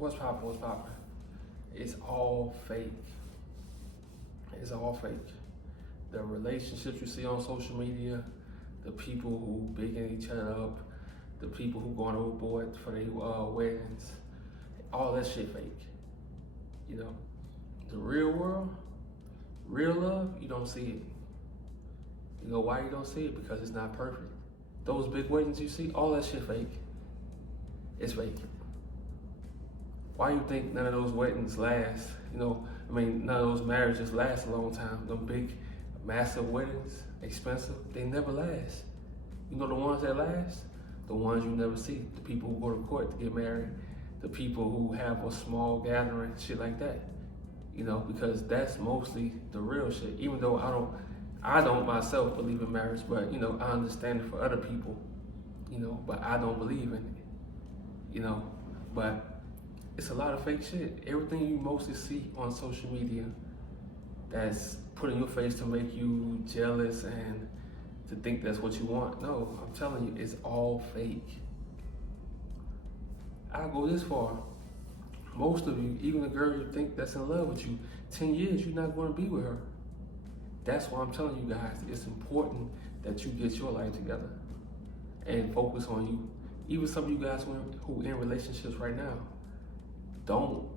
What's poppin'? What's poppin'? It's all fake. It's all fake. The relationships you see on social media, the people who bigging each other up, the people who going overboard for their weddings, all that shit fake. You know, the real world, real love, you don't see it. You know why you don't see it? Because it's not perfect. Those big weddings you see, all that shit fake. It's fake. Why you think none of those weddings last? None of those marriages last a long time. Them big, massive weddings, expensive, they never last. You know the ones that last? The ones you never see. The people who go to court to get married. The people who have a small gathering, shit like that. Because that's mostly the real shit. Even though I don't myself believe in marriage, but I understand it for other people. But I don't believe in it. But it's a lot of fake shit. Everything you mostly see on social media that's put in your face to make you jealous and to think that's what you want. No, I'm telling you, it's all fake. I go this far. Most of you, even a girl you think that's in love with you, 10 years, you're not going to be with her. That's why I'm telling you guys, it's important that you get your life together and focus on you. Even some of you guys who in relationships right now, don't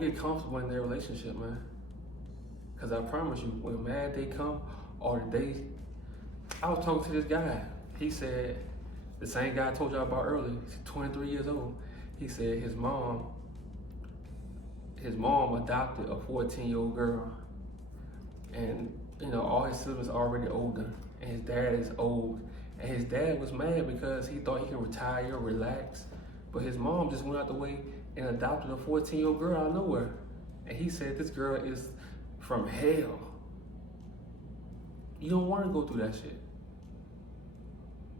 get comfortable in their relationship, man. Because I promise you, when mad they come, or I was talking to this guy. He said, the same guy I told y'all about earlier, he's 23 years old. He said his mom adopted a 14-year-old girl. And, all his siblings are already older. And his dad is old. And his dad was mad because he thought he could retire, relax. But his mom just went out the way and adopted a 14-year-old girl out of nowhere. And he said this girl is from hell. You don't want to go through that shit.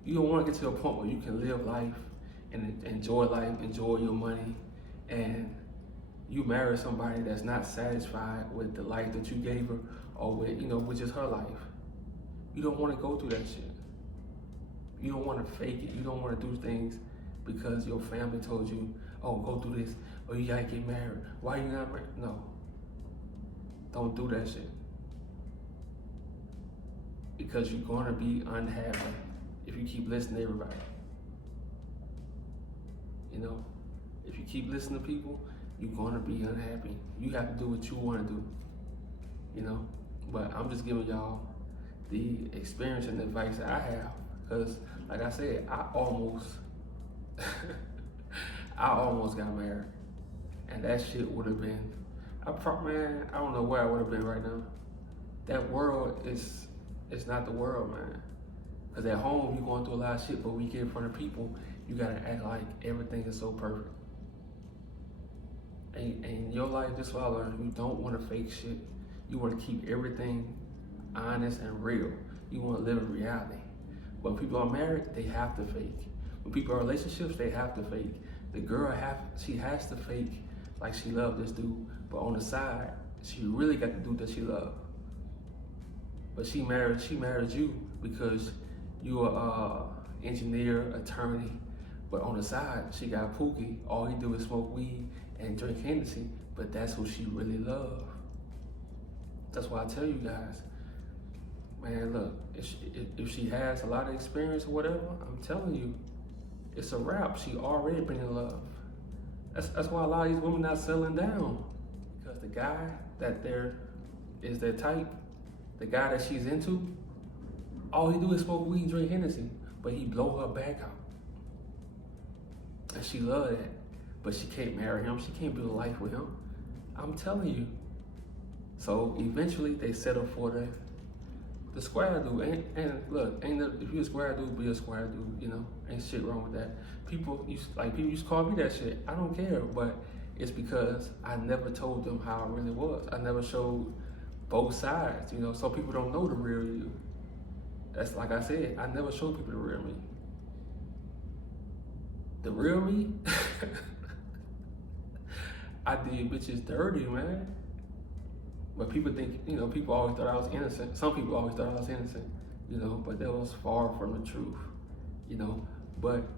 You don't want to get to a point where you can live life and enjoy life, enjoy your money, and you marry somebody that's not satisfied with the life that you gave her or with just her life. You don't want to go through that shit. You don't want to fake it. You don't want to do things because your family told you, oh, go through this, or you gotta get married. Why you not married? No. Don't do that shit. Because you're gonna be unhappy if you keep listening to everybody. If you keep listening to people, you're gonna be unhappy. You have to do what you wanna do. But I'm just giving y'all the experience and advice that I have. Because, like I said, I almost got married. And that shit would have been, I don't know where I would have been right now. That world it's not the world, man. Because at home, you're going through a lot of shit, but when you get in front of people, you gotta act like everything is so perfect. And in your life, this is what I learned, you don't want to fake shit. You want to keep everything honest and real. You want to live in reality. When people are married, they have to fake. When people are in relationships, they have to fake. The girl has to fake like she loved this dude, but on the side, she really got the dude that she loved. But she married you because you are engineer, attorney, but on the side, she got Pookie. All he do is smoke weed and drink Hennessy, but that's who she really loved. That's why I tell you guys, man, look, if she has a lot of experience or whatever, I'm telling you, it's a wrap. She already been in love. That's why a lot of these women not settling down. Because the guy that is their type, the guy that she's into, all he do is smoke weed and drink Hennessy, but he blow her back out. And she love that. But she can't marry him. She can't build a life with him. I'm telling you. So eventually they settle for the square dude. And look, if you a square dude, be a square dude, ain't shit wrong with that. People used to call me that shit. I don't care, but it's because I never told them how I really was. I never showed both sides, Some people don't know the real you. That's like I said, I never show people the real me. The real me, I did bitches dirty, man. But people think, people always thought I was innocent. Some people always thought I was innocent, but that was far from the truth, But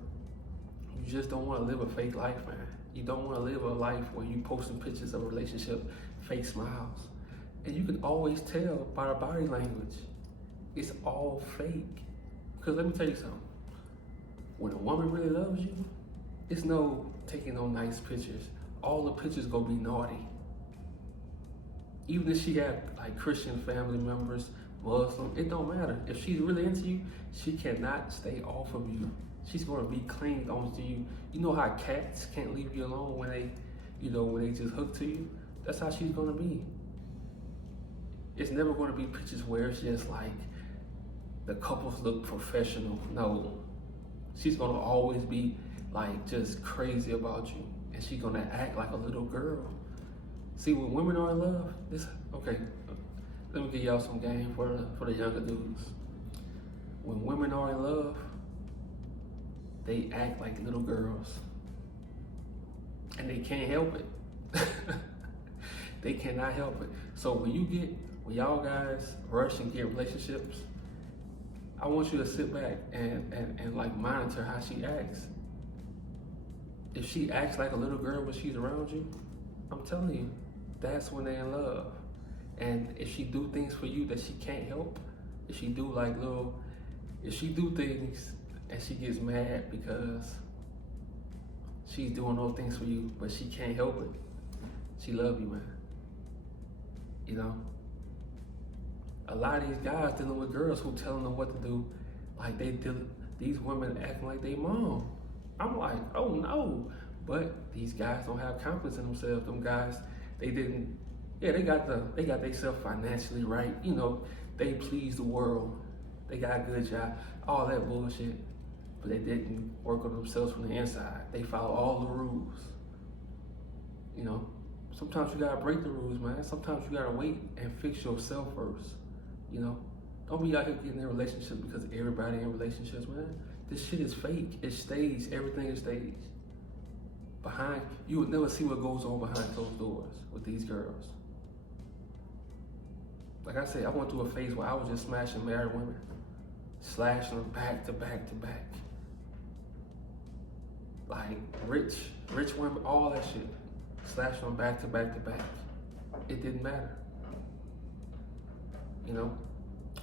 you just don't want to live a fake life, man. You don't want to live a life where you posting pictures of a relationship, fake smiles. And you can always tell by the body language. It's all fake. Because let me tell you something. When a woman really loves you, it's no taking no nice pictures. All the pictures gonna be naughty. Even if she got like Christian family members, Muslim, it don't matter. If she's really into you, she cannot stay off of you. She's gonna be clinging onto you. You know how cats can't leave you alone when they, when they just hook to you? That's how she's gonna be. It's never gonna be pictures where it's just like the couples look professional. No. She's gonna always be like just crazy about you. And she's gonna act like a little girl. See, when women are in love, okay, let me give y'all some game for the younger dudes. When women are in love, they act like little girls. And they can't help it. They cannot help it. So when y'all guys rush and get relationships, I want you to sit back and like monitor how she acts. If she acts like a little girl when she's around you, I'm telling you, that's when they're in love. And if she do things for you that she can't help, if she do things and she gets mad because she's doing those things for you, but she can't help it, she love you, man. A lot of these guys dealing with girls who telling them what to do, like these women acting like they mom. I'm like, oh no. But these guys don't have confidence in themselves. Them guys, they got themselves financially right. They please the world. They got a good job, all that bullshit. But they didn't work on themselves from the inside. They follow all the rules. Sometimes you gotta break the rules, man. Sometimes you gotta wait and fix yourself first. Don't be out here getting in relationships because everybody in relationships, man. This shit is fake. It's staged. Everything is staged. You would never see what goes on behind closed doors with these girls. Like I said, I went through a phase where I was just smashing married women, slashing them back to back to back. Like rich women, all that shit, slashing them back to back to back. It didn't matter.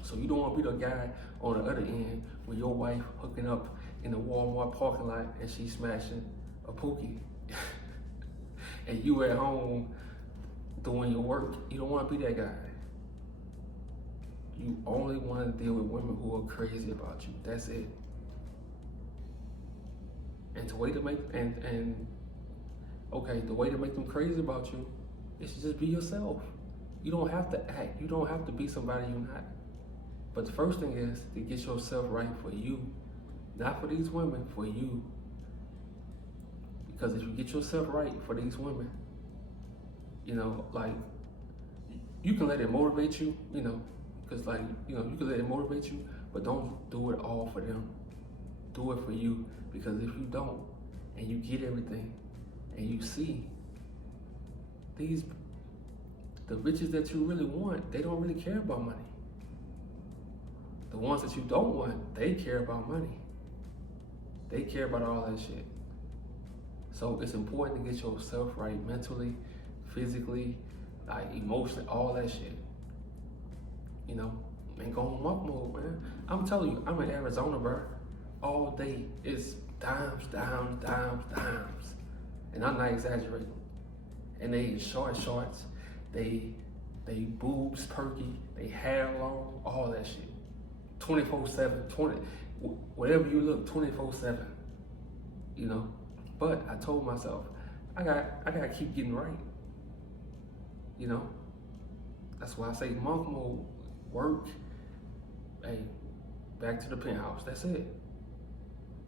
So you don't want to be the guy on the other end with your wife hooking up in the Walmart parking lot and she's smashing a pookie. And you at home doing your work. You don't want to be that guy. You only want to deal with women who are crazy about you. That's it. And the way to make them crazy about you is to just be yourself. You don't have to act. You don't have to be somebody you're not. But the first thing is to get yourself right for you. Not for these women, for you. Because if you get yourself right for these women, you can let it motivate you, because you can let it motivate you, but don't do it all for them. Do it for you. Because if you don't, and you get everything, and you see the bitches that you really want, they don't really care about money. The ones that you don't want, they care about money. They care about all that shit. So it's important to get yourself right mentally, physically, emotionally, all that shit. And go on monk mode, man. I'm telling you, I'm in Arizona, bro. All day, it's dimes. And I'm not exaggerating. And they in short shorts, they boobs perky, they hair long, all that shit. 24/7, whatever you look, 24/7. But I told myself, I gotta keep getting right. That's why I say monk mode, work, hey, back to the penthouse. That's it.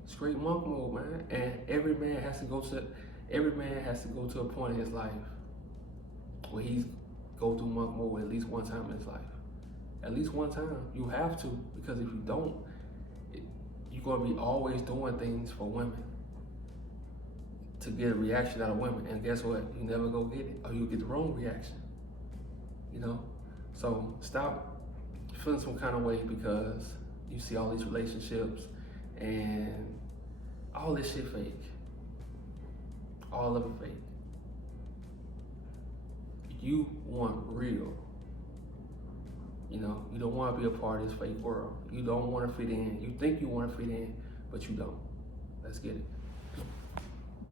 Straight monk mode, man. And every man has to go to a point in his life where he's go through monk mode at least one time in his life. At least one time. You have to, because if you don't, you're gonna be always doing things for women to get a reaction out of women. And guess what? You never go get it, or you get the wrong reaction. So stop feeling some kind of way because you see all these relationships and all this shit fake. All of it fake. You want real. You know, you don't want to be a part of this fake world. You don't want to fit in. You think you want to fit in, but you don't. Let's get it.